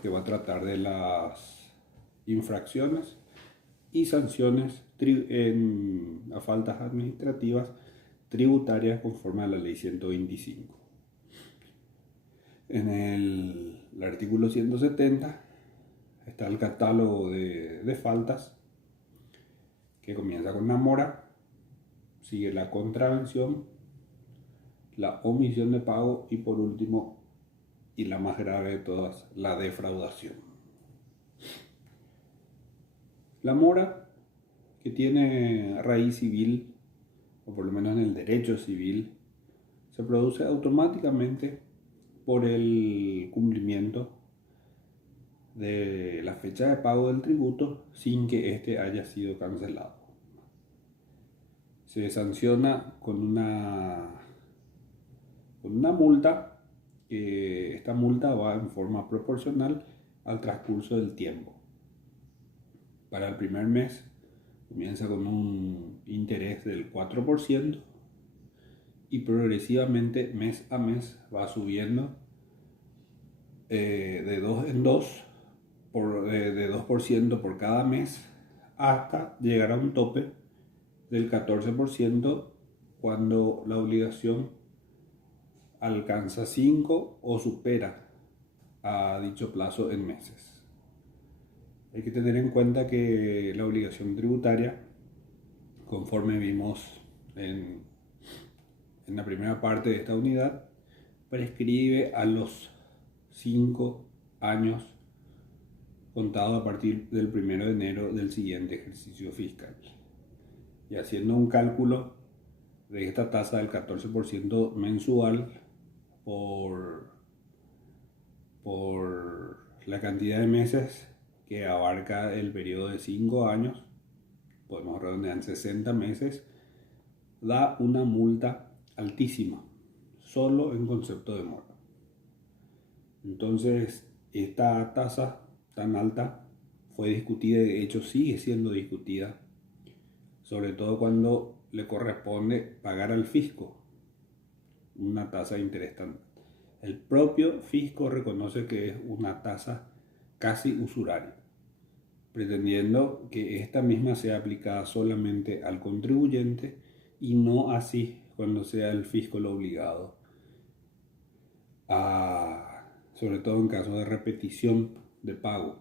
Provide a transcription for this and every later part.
que va a tratar de las infracciones y sanciones a faltas administrativas tributarias conforme a la ley 125. En el artículo 170 está el catálogo de faltas, que comienza con la mora, sigue la contravención, la omisión de pago y por último, y la más grave de todas, la defraudación. La mora, que tiene raíz civil, o por lo menos en el derecho civil, se produce automáticamente por el cumplimiento de la fecha de pago del tributo sin que éste haya sido cancelado. Se sanciona con una multa. Esta multa va en forma proporcional al transcurso del tiempo. Para el primer mes comienza con un interés del 4% y progresivamente mes a mes va subiendo de 2 en 2, de 2% por cada mes, hasta llegar a un tope del 14% cuando la obligación alcanza 5 o supera a dicho plazo en meses. Hay que tener en cuenta que la obligación tributaria, conforme vimos en la primera parte de esta unidad, prescribe a los 5 años contado a partir del 1 de enero del siguiente ejercicio fiscal. Y haciendo un cálculo de esta tasa del 14% mensual por la cantidad de meses que abarca el periodo de 5 años, podemos redondear en 60 meses, da una multa altísima, solo en concepto de mora. Entonces, esta tasa tan alta fue discutida y de hecho sigue siendo discutida, sobre todo cuando le corresponde pagar al fisco una tasa de interés tan alta. El propio fisco reconoce que es una tasa casi usuraria, pretendiendo que esta misma sea aplicada solamente al contribuyente y no así cuando sea el fisco el obligado, sobre todo en caso de repetición de pago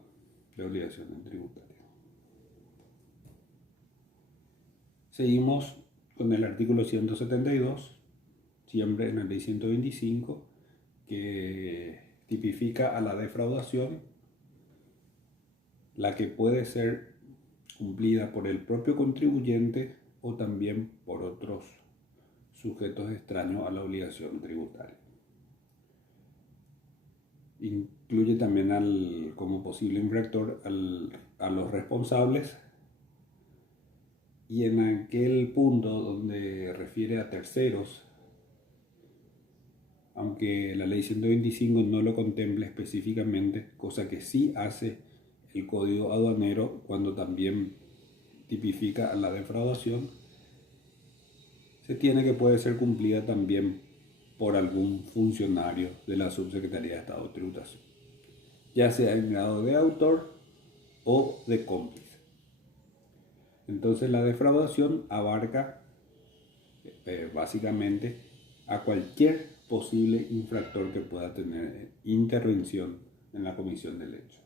de obligaciones tributarias. Seguimos con el artículo 172, siempre en la ley 125, que tipifica a la defraudación, la que puede ser cumplida por el propio contribuyente o también por otros sujetos extraños a la obligación tributaria. Incluye también como posible infractor a los responsables, y en aquel punto donde refiere a terceros, aunque la ley 125 no lo contempla específicamente, cosa que sí hace el Código Aduanero cuando también tipifica a la defraudación, se tiene que puede ser cumplida también por algún funcionario de la Subsecretaría de Estado de Tributación, ya sea en grado de autor o de cómplice. Entonces la defraudación abarca básicamente a cualquier posible infractor que pueda tener intervención en la comisión del hecho.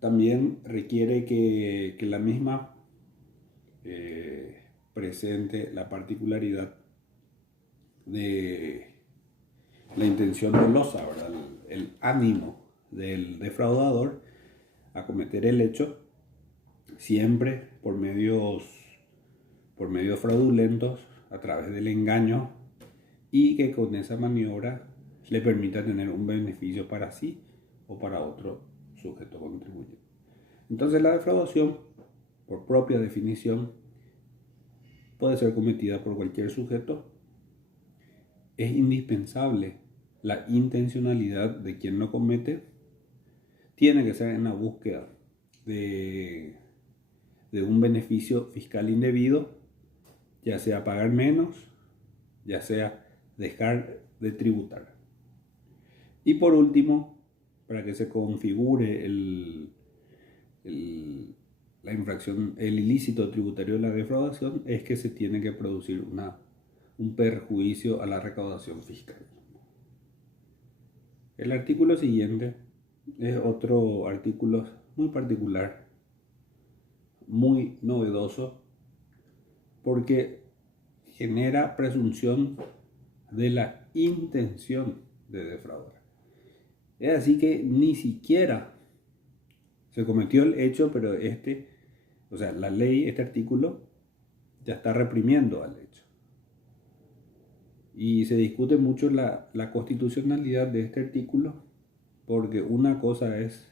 También requiere que la misma presente la particularidad de la intención dolosa, ¿verdad? El ánimo del defraudador a cometer el hecho, siempre por medios fraudulentos, a través del engaño, y que con esa maniobra le permita tener un beneficio para sí o para otro sujeto contribuyente. Entonces la defraudación, por propia definición, puede ser cometida por cualquier sujeto. Es indispensable la intencionalidad de quien lo comete. Tiene que ser en la búsqueda de un beneficio fiscal indebido, ya sea pagar menos, ya sea dejar de tributar. Y por último, para que se configure la infracción, el ilícito tributario de la defraudación, es que se tiene que producir un perjuicio a la recaudación fiscal. El artículo siguiente es otro artículo muy particular, muy novedoso, porque genera presunción de la intención de defraudar. Es así que ni siquiera se cometió el hecho, pero la ley, este artículo, ya está reprimiendo al hecho. Y se discute mucho la constitucionalidad de este artículo, porque una cosa es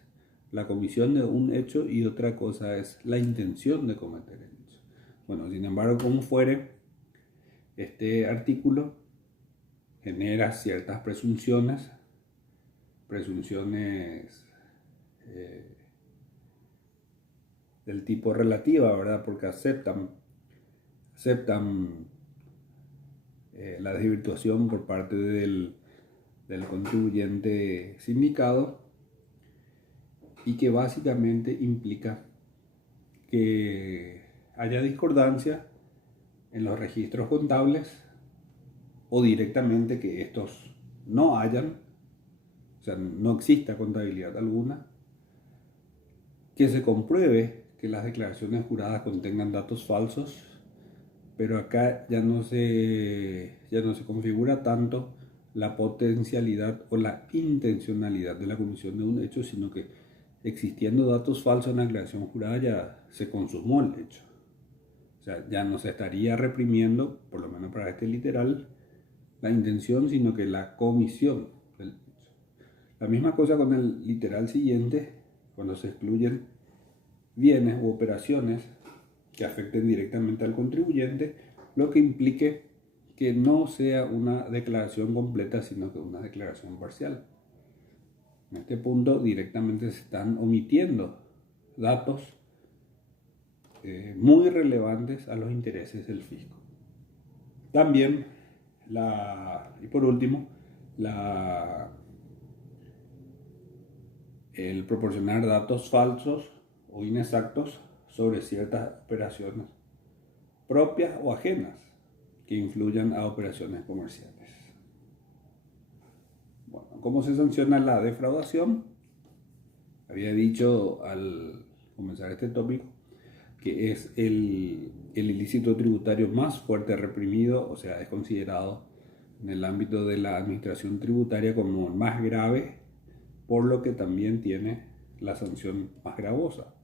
la comisión de un hecho y otra cosa es la intención de cometer el hecho. Bueno, sin embargo, como fuere, este artículo genera ciertas presunciones del tipo relativa, ¿verdad? Porque aceptan la desvirtuación por parte del contribuyente sindicado, y que básicamente implica que haya discordancia en los registros contables o directamente que estos no hayan, o sea, no exista contabilidad alguna, que se compruebe que las declaraciones juradas contengan datos falsos, pero acá ya no se configura tanto la potencialidad o la intencionalidad de la comisión de un hecho, sino que existiendo datos falsos en la declaración jurada ya se consumó el hecho. O sea, ya no se estaría reprimiendo, por lo menos para este literal, la intención, sino que la comisión del hecho. La misma cosa con el literal siguiente, cuando se excluyen bienes u operaciones que afecten directamente al contribuyente, lo que implique que no sea una declaración completa, sino que una declaración parcial. En este punto directamente se están omitiendo datos muy relevantes a los intereses del fisco. También, y por último, el proporcionar datos falsos o inexactos sobre ciertas operaciones propias o ajenas que influyan a operaciones comerciales. Bueno, ¿cómo se sanciona la defraudación? Había dicho al comenzar este tópico que es el ilícito tributario más fuerte reprimido, o sea, es considerado en el ámbito de la administración tributaria como el más grave, por lo que también tiene la sanción más gravosa,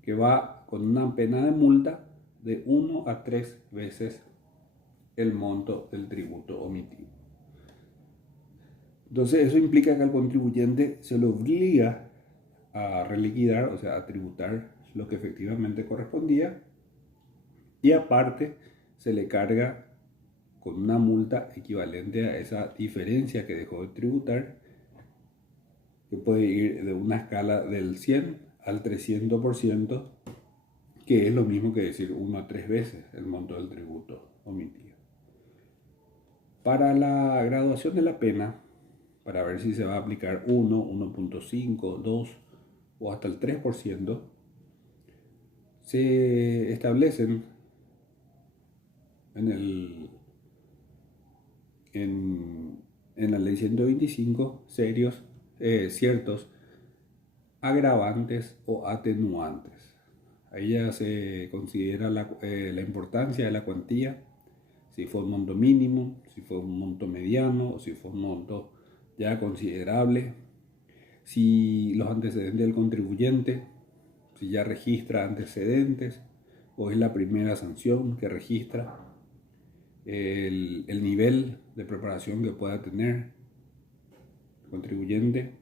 que va con una pena de multa de 1 a 3 veces el monto del tributo omitido. Entonces eso implica que al contribuyente se le obliga a reliquidar, o sea, a tributar lo que efectivamente correspondía, y aparte se le carga con una multa equivalente a esa diferencia que dejó de tributar, que puede ir de una escala del 100 al 300%, que es lo mismo que decir 1 a 3 veces el monto del tributo omitido. Para la graduación de la pena, para ver si se va a aplicar 1, 1.5, 2 o hasta el 3%, se establecen en la ley 125 ciertos agravantes o atenuantes. Ahí ya se considera la importancia de la cuantía, si fue un monto mínimo, si fue un monto mediano o si fue un monto ya considerable, si los antecedentes del contribuyente, si ya registra antecedentes o es la primera sanción que registra, el nivel de preparación que pueda tener el contribuyente,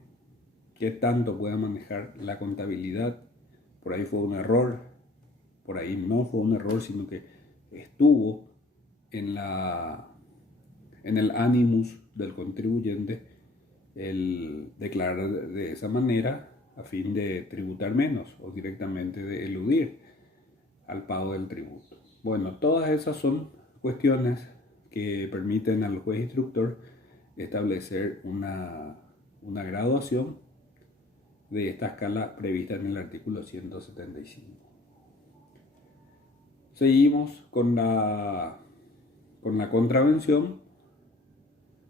qué tanto pueda manejar la contabilidad. Por ahí fue un error, por ahí no fue un error, sino que estuvo en el animus del contribuyente el declarar de esa manera a fin de tributar menos o directamente de eludir al pago del tributo. Bueno, todas esas son cuestiones que permiten al juez instructor establecer una una graduación de esta escala prevista en el artículo 175. Seguimos con la contravención.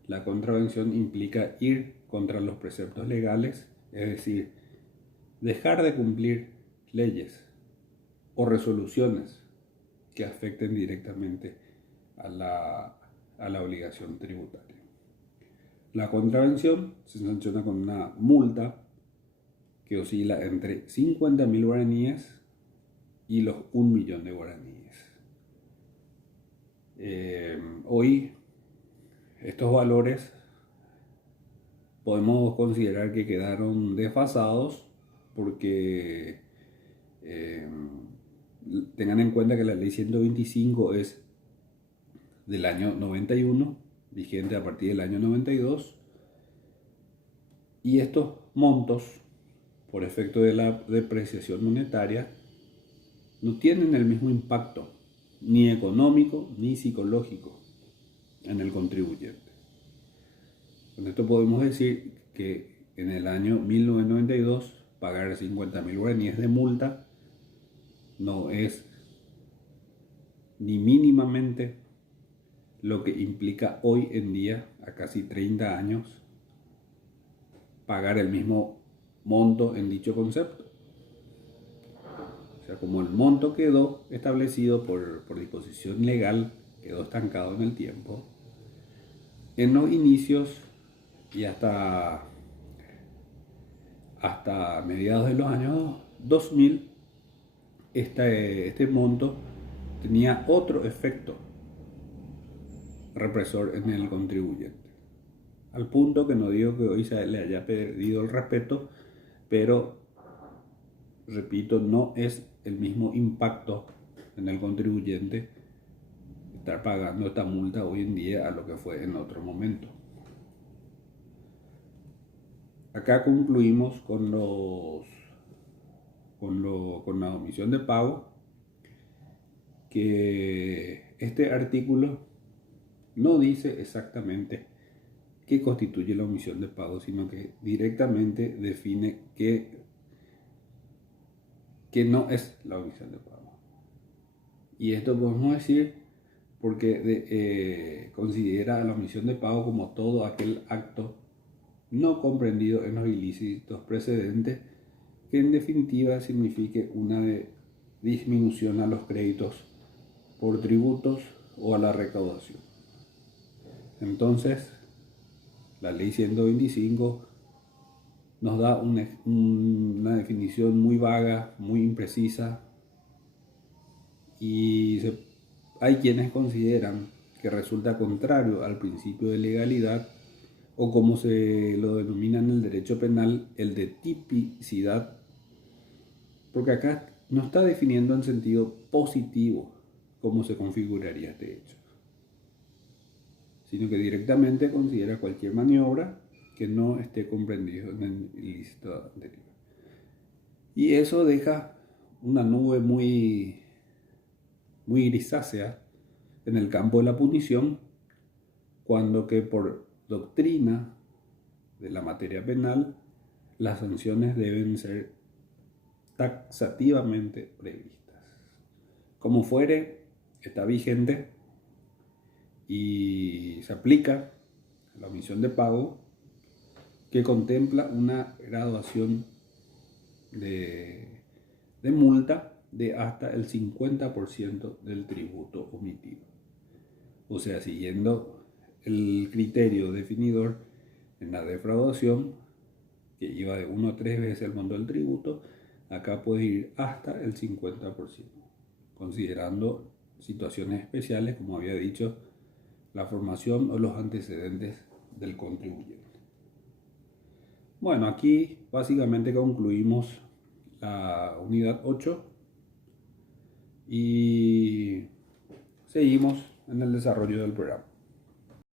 La contravención implica ir contra los preceptos legales, es decir, dejar de cumplir leyes o resoluciones que afecten directamente a la obligación tributaria. La contravención se sanciona con una multa que oscila entre 50.000 guaraníes y los 1 millón de guaraníes. Hoy estos valores podemos considerar que quedaron desfasados porque tengan en cuenta que la ley 125 es del año 91, vigente a partir del año 92, y estos montos, por efecto de la depreciación monetaria, no tienen el mismo impacto, ni económico ni psicológico, en el contribuyente. Con esto podemos decir que en el año 1992 pagar 50.000 guaraníes de multa no es ni mínimamente lo que implica hoy en día, a casi 30 años, pagar el mismo monto en dicho concepto. O sea, como el monto quedó establecido por disposición legal, quedó estancado en el tiempo, en los inicios y hasta mediados de los años 2000, este monto tenía otro efecto represor en el contribuyente. Al punto que no digo que hoy se le haya perdido el respeto, pero repito, no es el mismo impacto en el contribuyente estar pagando esta multa hoy en día a lo que fue en otro momento. Acá concluimos con la omisión de pago, que este artículo no dice exactamente qué constituye la omisión de pago, sino que directamente define que no es la omisión de pago. Y esto podemos decir porque considera la omisión de pago como todo aquel acto no comprendido en los ilícitos precedentes que en definitiva signifique una disminución a los créditos por tributos o a la recaudación. Entonces, la ley 125 nos da una definición muy vaga, muy imprecisa, y hay quienes consideran que resulta contrario al principio de legalidad, o como se lo denomina en el derecho penal, el de tipicidad, porque acá no está definiendo en sentido positivo cómo se configuraría este hecho, sino que directamente considera cualquier maniobra que no esté comprendido en el ilícito anterior. Y eso deja una nube muy grisácea en el campo de la punición, cuando que por doctrina de la materia penal las sanciones deben ser taxativamente previstas. Como fuere, está vigente y se aplica la omisión de pago, que contempla una graduación de multa de hasta el 50% del tributo omitido. O sea, siguiendo el criterio definidor en la defraudación, que iba de 1 a 3 veces el monto del tributo, acá puede ir hasta el 50%, considerando situaciones especiales, como había dicho, la formación o los antecedentes del contribuyente. Bueno, aquí básicamente concluimos la unidad 8 y seguimos en el desarrollo del programa.